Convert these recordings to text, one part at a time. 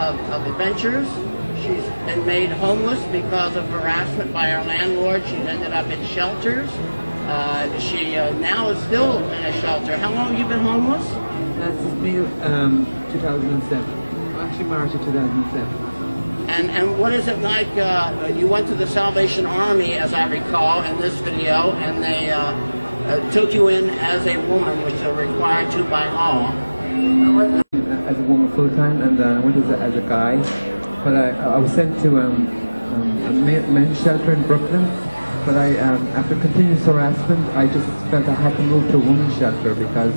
of adventures. She's been made homeless because of harassment by her landlord. She's ended up in shelters. She now is still in a shelter. How long have you been homeless? Since May of 2007. Actually March of 2007. And what is it like? You went to the Salvation Army, as I recall, in this video, and they took you in as a woman, which is required to by law. I went as a woman full-time, and I went as a guy. But I was sent to a men's shelter in Brooklyn. But after continuous harassment, I just felt I had to move to a women's shelter because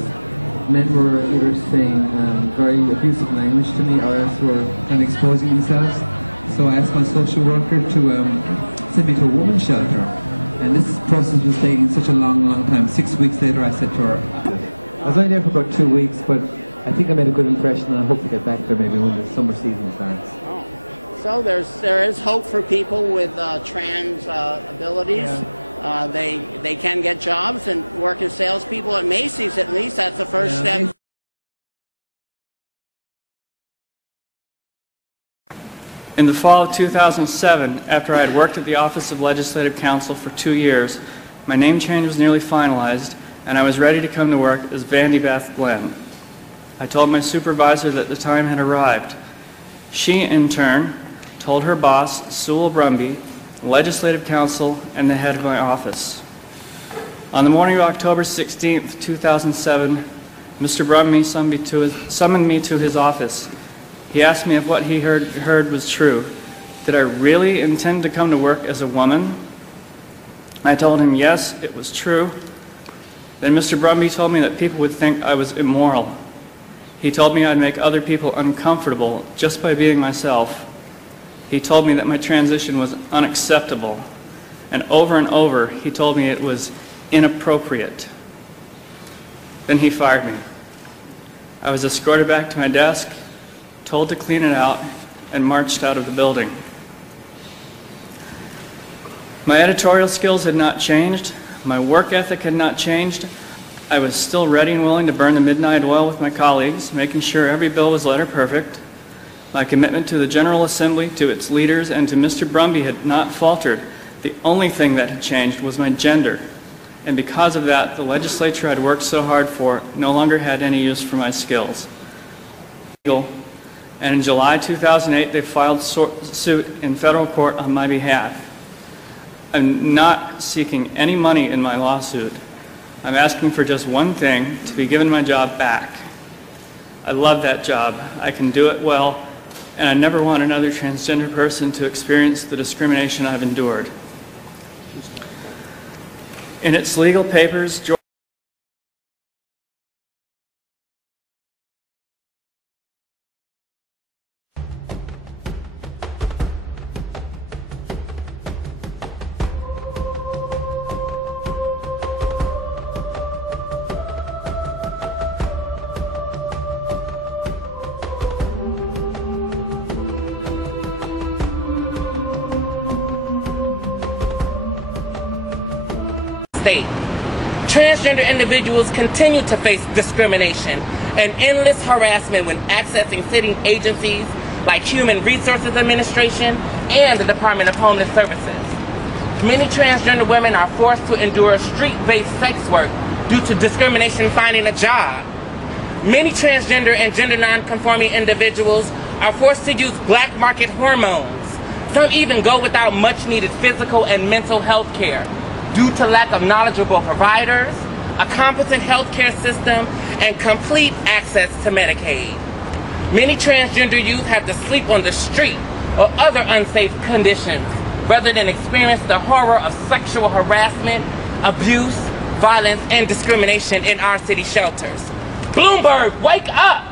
men were either saying very abusive language to me or else were kind of exposing themselves. So I asked my social worker to send me to a women's shelter. And this process was taking such a long time. 6 weeks later I said to her, I was only there for about 2 weeks, but I think I made a good impression and I hope to get back there maybe when the summer season starts. Oh. So there is hope for people with trans abilities. Yeah. They can get jobs and work as salespeople at Macy's. At least that's the first step. In the fall of 2007, after I had worked at the Office of Legislative Counsel for 2 years, my name change was nearly finalized, and I was ready to come to work as Vandy Beth Glenn. I told my supervisor that the time had arrived. She, in turn, told her boss, Sewell Brumby, Legislative Counsel, and the head of my office. On the morning of October 16, 2007, Mr. Brumby summoned me to his office. He asked me if what he heard was true. Did I really intend to come to work as a woman? I told him yes, it was true. Then Mr. Brumby told me that people would think I was immoral. He told me I'd make other people uncomfortable just by being myself. He told me that my transition was unacceptable. And over he told me it was inappropriate. Then he fired me. I was escorted back to my desk, told to clean it out, and marched out of the building. My editorial skills had not changed. My work ethic had not changed. I was still ready and willing to burn the midnight oil with my colleagues, making sure every bill was letter perfect. My commitment to the General Assembly, to its leaders, and to Mr. Brumby had not faltered. The only thing that had changed was my gender. And because of that, the legislature I'd worked so hard for no longer had any use for my skills. And in July 2008, they filed suit in federal court on my behalf. I'm not seeking any money in my lawsuit. I'm asking for just one thing, to be given my job back. I love that job. I can do it well, and I never want another transgender person to experience the discrimination I've endured. In its legal papers, state. Transgender individuals continue to face discrimination and endless harassment when accessing city agencies like Human Resources Administration and the Department of Homeless Services. Many transgender women are forced to endure street-based sex work due to discrimination finding a job. Many transgender and gender non-conforming individuals are forced to use black market hormones. Some even go without much-needed physical and mental health care due to lack of knowledgeable providers, a competent healthcare system, and complete access to Medicaid. Many transgender youth have to sleep on the street or other unsafe conditions rather than experience the horror of sexual harassment, abuse, violence, and discrimination in our city shelters. Bloomberg, wake up!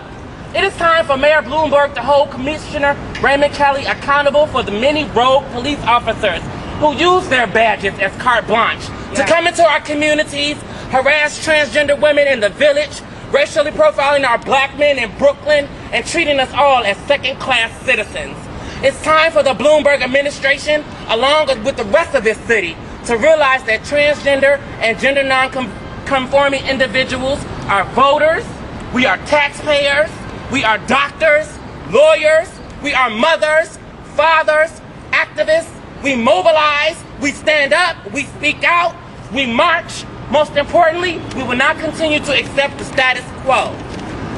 It is time for Mayor Bloomberg to hold Commissioner Raymond Kelly accountable for the many rogue police officers who use their badges as carte blanche to come into our communities, harass transgender women in the village, racially profiling our black men in Brooklyn, and treating us all as second-class citizens. It's time for the Bloomberg administration, along with the rest of this city, to realize that transgender and gender non-conforming individuals are voters, we are taxpayers, we are doctors, lawyers, We are mothers, fathers, activists. We mobilize, we stand up, we speak out, we march. Most importantly, we will not continue to accept the status quo.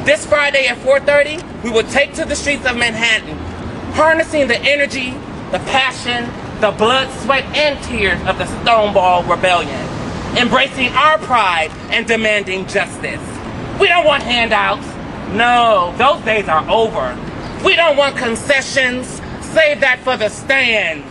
This Friday at 4:30, we will take to the streets of Manhattan, harnessing the energy, the passion, the blood, sweat, and tears of the Stonewall Rebellion, embracing our pride and demanding justice. We don't want handouts. No, those days are over. We don't want concessions. Save that for the stands.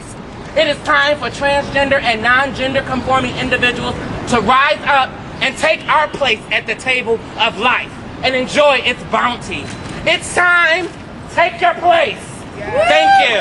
It is time for transgender and non-gender conforming individuals to rise up and take our place at the table of life and enjoy its bounty. It's time. Take your place. Thank you.